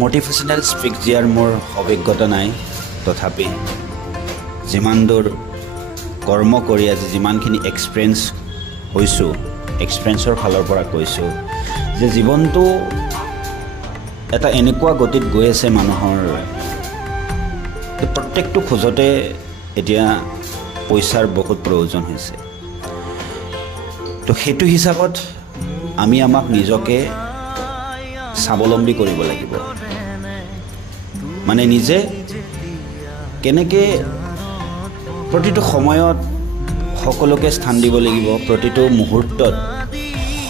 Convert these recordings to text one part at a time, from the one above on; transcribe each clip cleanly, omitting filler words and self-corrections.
Motivational speak দিয়াৰ মোৰ অভিজ্ঞতা নাই, তথাপি যিমান দূৰ কৰ্ম কৰি আজি যিমানখিনি এক্সপিৰিয়েঞ্চ হৈছোঁ, এক্সপিৰিয়েঞ্চৰ ফালৰ পৰা কৈছোঁ যে জীৱনটো এটা এনেকুৱা গতিত গৈ আছে মানুহৰ, প্ৰত্যেকটো খোজতে এতিয়া পইচাৰ বহুত প্ৰয়োজন হৈছে। তো সেইটো হিচাপত আমি আমাক নিজকে স্বাৱলম্বী কৰিব লাগিব। মানে নিজে কেনেকৈ প্ৰতিটো সময়ত সকলোকে স্থান দিব লাগিব, প্ৰতিটো মুহূৰ্তত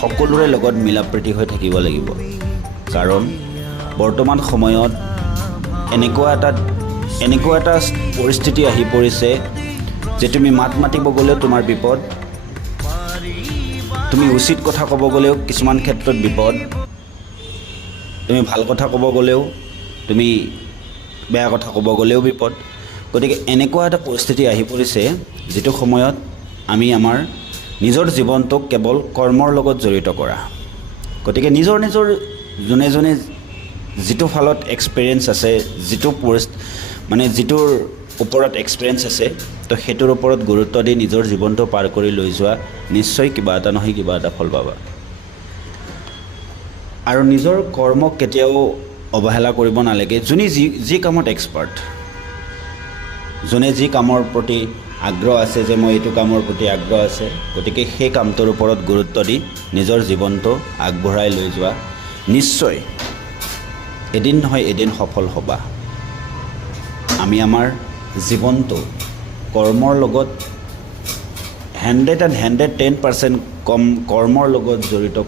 সকলোৰে লগত মিলা প্ৰীতি হৈ থাকিব লাগিব। কাৰণ বৰ্তমান সময়ত এনেকুৱা এটা পৰিস্থিতি আহি পৰিছে যে তুমি মাত মাতিব গ'লেও তোমাৰ বিপদ, তুমি উচিত কথা ক'ব গ'লেও কিছুমান ক্ষেত্ৰত বিপদ, তুমি ভাল কথা ক'ব গ'লেও, তুমি বেয়া কথা ক'ব গ'লেও বিপদ। গতিকে এনেকুৱা এটা পৰিস্থিতি আহি পৰিছে যিটো সময়ত আমি আমাৰ নিজৰ জীৱনটোক কেৱল কৰ্মৰ লগত জড়িত কৰা। গতিকে নিজৰ যোনে যোনে যিটো ফালত এক্সপিৰিয়েঞ্চ আছে, যিটোৰ ওপৰত এক্সপিৰিয়েঞ্চ আছে, তো সেইটোৰ ওপৰত গুৰুত্ব দি নিজৰ জীৱনটো পাৰ কৰি লৈ যোৱা, নিশ্চয় কিবা এটা নহয় কিবা এটা ফল পাবা। আৰু নিজৰ কৰ্মক কেতিয়াও অৱহেলা কৰিব নালাগে। যোনে যি কামত এক্সপাৰ্ট, যোনে যি কামৰ প্ৰতি আগ্ৰহ আছে, যে মই এইটো কামৰ প্ৰতি আগ্ৰহ আছে, গতিকে সেই কামটোৰ ওপৰত গুৰুত্ব দি নিজৰ জীৱনটো আগবঢ়াই লৈ যোৱা, নিশ্চয় এদিন নহয় এদিন সফল হ'বা। আমি আমাৰ জীৱনটো কৰ্মৰ লগত 110% কৰ্মৰ লগত জড়িত